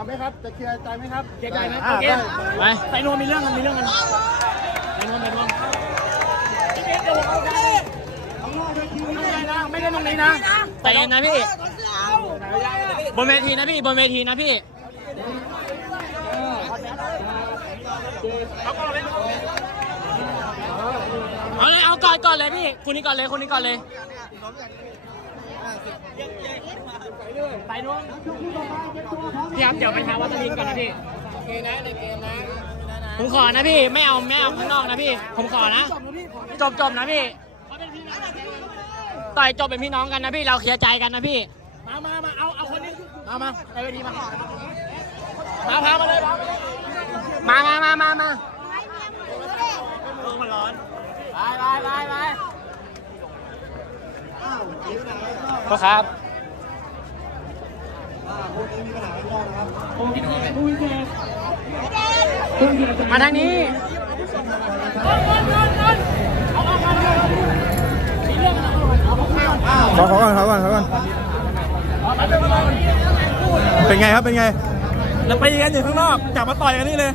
เอาไหมครับจะเคลียร์ใจไหมครับเคลียร์ใจไหมอ่าโอเคได้ไปไซโนมีเรื่องกันมีเรื่องกันไซโนไซโนพี่เกดเดี๋ยวผมเอาใจไม่ได้ตรงนี้นะใจเย็นนะพี่บนเวทีนะพี่บนเวทีนะพี่เอาเลยเอาก่อนก่อนเลยพี่คุณนี่ก่อนเลยคุณนี่ก่อนเลย ไปนู้นพี่ครับเดี๋ยวไปหาวัตถุดิบก่อนนะพี่ผมขอนะพี่ไม่เอาไม่เอาข้างนอกนะพี่ผมขอนะจบจบนะพี่ต่อยจบเป็นพี่น้องกันนะพี่เราเคลียร์ใจกันนะพี่ มามามาเอาเอาคนนี้มามาในเวทีมามาพามาเลยมามามามามาลมมันร้อนไปไปไปไป ก็ครับมาทางนี้ขอขอก่อนขอก่อนขอก่อนเป็นไงครับเป็นไงแล้วไปกันอยู่ข้างนอกจับมาต่อยกันนี่เลย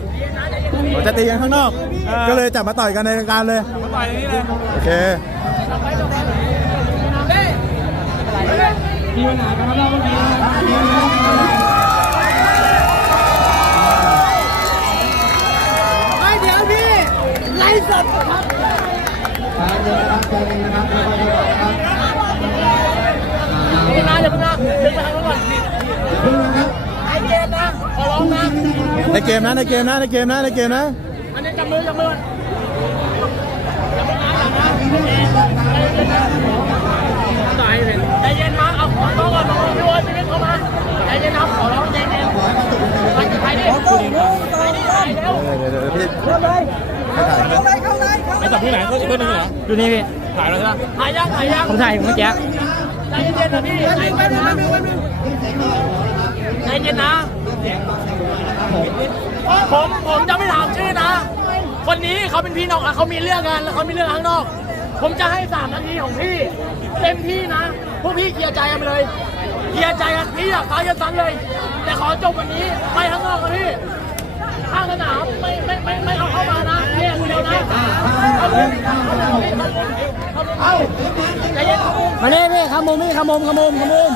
ผมจะตีกันข้างนอกเออก็เลยจับมาต่อยกันในรายการเลยมาต่อยกันนี่เลยโอเค มีปัญหากันแล้วเมื่อกี้ไม่เดี๋ยวพี่ไล่สดนี่นะเดี๋ยวพี่นะเดินไปทางโน้นก่อนไอเกมนะขอร้องนะในเกมนะในเกมนะในเกมนะในเกมนะอันนี้จับมือจับมือจับมือนะจับนะใจเย็นใจเย็นนะเอาขอร้องก่อนน้องพี่โอ๊ตพี่เล็กเข้ามาใจเย็นนะขอร้องใจเย็นไปดิไปดิไปดิไปเร็ว เดี๋ยวเดี๋ยวเดี๋ยวพี่ ไอ้จับที่ไหนก็อีกคนนึงเหรอ ดูนี่พี่ถ่ายแล้วใช่ไหมถ่ายยังถ่ายยังผมถ่ายเมื่อกี้ใจเย็นๆนะพี่ใจเย็นนะใจเย็นนะ ผมผมจะไม่ถามชื่อนะ คนนี้เขาเป็นพี่น้องอะเขามีเรื่องกันแล้วเขามีเรื่องข้างนอก ผมจะให้สามนาทีของพี่เต็มที่นะ พวกพี่เคลียร์ใจกันไปเลยเคลียร์ใจกันพี่อยากตายกันสันเลย แต่ขอจบวันนี้ไปข้างนอกกันพี่ข้างสนามไม่ไม่ไม่ไม่เอาเข้ามานะแยกคนเดียวนะเอาเลย เอามาเนี่ยพี่ขมุมพี่ขมุมขมุมขมุม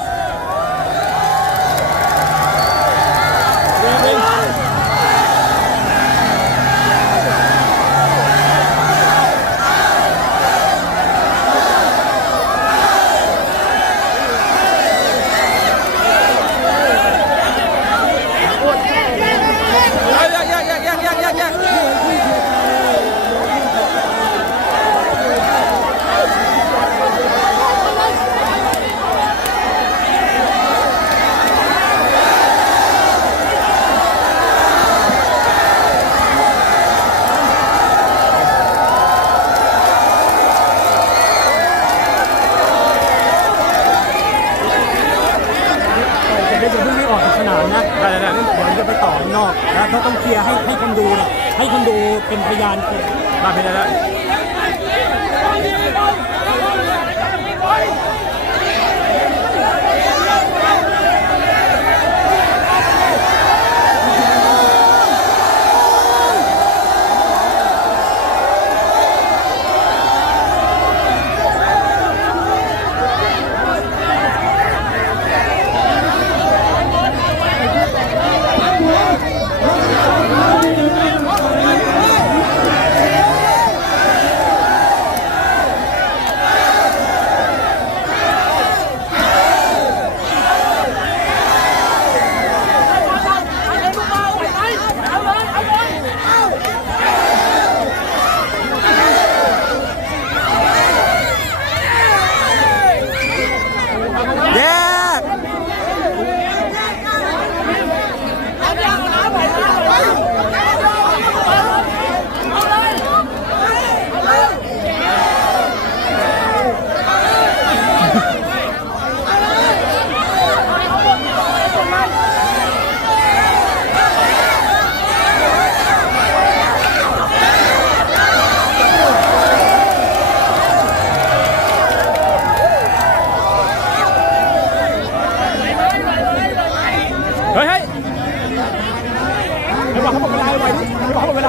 จะได้จะเพิ่งไม่ออกจากสนามนะได้ได้เดี๋ยวจะไปต่อข้าง นะเขาต้องเคลียร์ให้ให้คนดูเนี่ยให้คนดูเป็นพยานได้ไม่ได้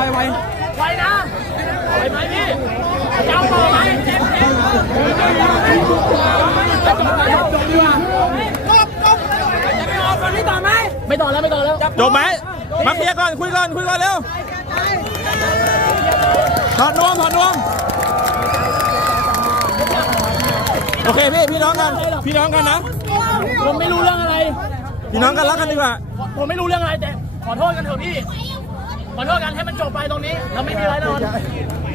ได้ไว้นะไวไหมพี่จะเอาต่อไหมเจ็บเจ็บจะจบไหมจบดีกว่าจะไม่ออกคนนี้ต่อไหมไม่ต่อแล้วไม่ต่อแล้วจบไหมมาเคลียร์ก่อนคุยก่อนคุยก่อนเร็วถอดนวมถอดนวมโอเคพี่พี่น้องกันพี่น้องกันนะผมไม่รู้เรื่องอะไร พี่น้องกันรักกันดีกว่าผมไม่รู้เรื่องอะไรแต่ขอโทษกันเถอะพี่ ขอโทษกันให้มันจบไปตรงนี้ เราไม่มีอะไรแน่นอน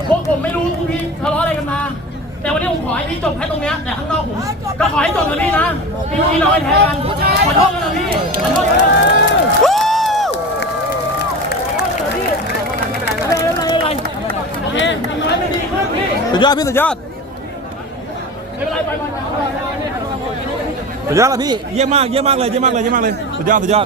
พวกผมไม่รู้พวกพี่ทะเลาะอะไรกันมา แต่วันนี้ผมขอให้พี่จบแค่ตรงเนี้ยแต่ข้างนอกผมก็ขอให้จบกับพี่นะพี่พี่น้อยแทนขอโทษกันเถอะพี่ขอโทษกันเถอะไม่เป็นไรไม่เป็นไรโอเคทำงานไม่ดีขึ้นพี่สุดยอดพี่สุดยอดไม่เป็นไรไปไปไปสุดยอดเลยพี่เยี่ยมมากเยี่ยมมากเลยเยี่ยมมากเลยเยี่ยมมากเลยสุดยอดสุดยอด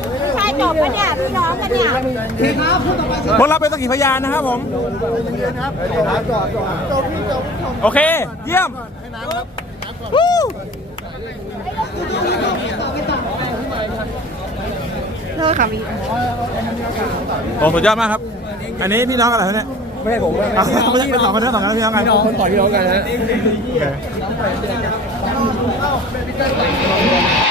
ใช่จบปะเนี่ยพี่น้องกันเนี่ยพวกเราเป็นสักขีพยานนะครับผม โอเค เยี่ยมวู้โอ้สุดยอดมากครับ อันนี้พี่น้องอะไรครับเนี่ย ไม่ใช่ผมอะไม่ใช่เป็นสองคนนะสองคนนะพี่น้องกันคนต่อยพี่น้องกันนะโอเค